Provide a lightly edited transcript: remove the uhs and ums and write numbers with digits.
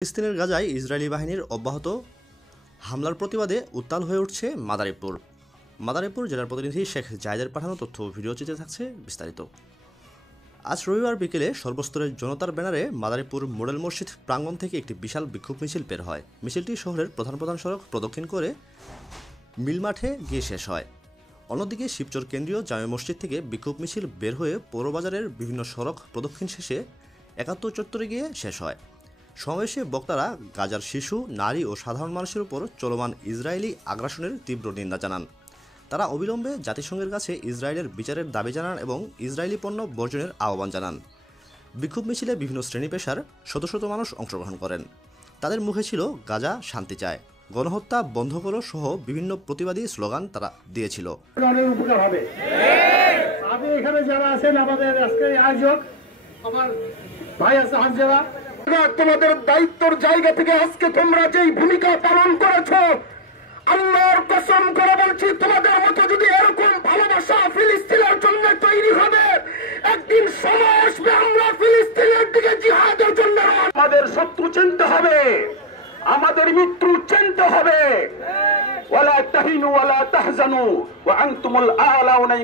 ফিলিস্তিনের গাজায় ইসরায়েলি বাহিনীর অব্যাহত হামলার প্রতিবাদে উত্তাল হয়ে উঠছে মাদারীপুর জেলার প্রতিনিধি শেখ জায়েদের পাঠানো তথ্য ও ভিডিওচিত্রে থাকছে বিস্তারিত। আজ রবিবার বিকেলে সর্বস্তরের জনতার ব্যানারে মাদারীপুর মডেল মসজিদ প্রাঙ্গণ থেকে একটি বিশাল বিক্ষোভ মিছিল বের হয়। মিছিলটি শহরের প্রধান সড়ক প্রদক্ষিণ করে মিলমাঠে গিয়ে শেষ হয়। অন্যদিকে শিবচর কেন্দ্রীয় জামে মসজিদ থেকে বিক্ষোভ মিছিল বের হয়ে পৌরবাজারের বিভিন্ন সড়ক প্রদক্ষিণ শেষে ৭১ চত্বরে গিয়ে শেষ হয়। সমাবেশে বক্তারা গাজার শিশু, নারী ও সাধারণ মানুষের উপর চলমান ইসরায়েলি আগ্রাসনের তীব্র নিন্দা জানান। তারা অবিলম্বে জাতিসংঘের কাছে ইসরায়েলের বিচারের দাবি জানান এবং ইসরায়েলি পণ্য বর্জনের আহ্বান জানান। বিক্ষোভ মিছিলে বিভিন্ন শ্রেণী পেশার শত শত মানুষ অংশগ্রহণ করেন। তাদের মুখে ছিল গাজা শান্তি চায়, গণহত্যা বন্ধ করো সহ বিভিন্ন প্রতিবাদী স্লোগান তারা দিয়েছিল। এখানে যারা আছেন আমাদের আজকের আয়োজক আমার ভাই আছে হাজরা, তোমাদের দায়িত্বের জায়গা থেকে আজকে তোমরা যেই ভূমিকা পালন করেছো, আল্লাহর কসম করে বলছি তোমাদের মতো যদি এরকম ভালোবাসা ফিলিস্তিনের জন্য তৈরি হবে, একদিন সময় আসবে আমরা ফিলিস্তিনের দিকে জিহাদের জন্য। আমাদের শত্রু চিনতে হবে, আমাদের মৃত্যু চিনতে হবে। ওয়ালা তাহিনু ওয়ালা তাহজানু ওয়া আনতুমুল আ'লাউনা।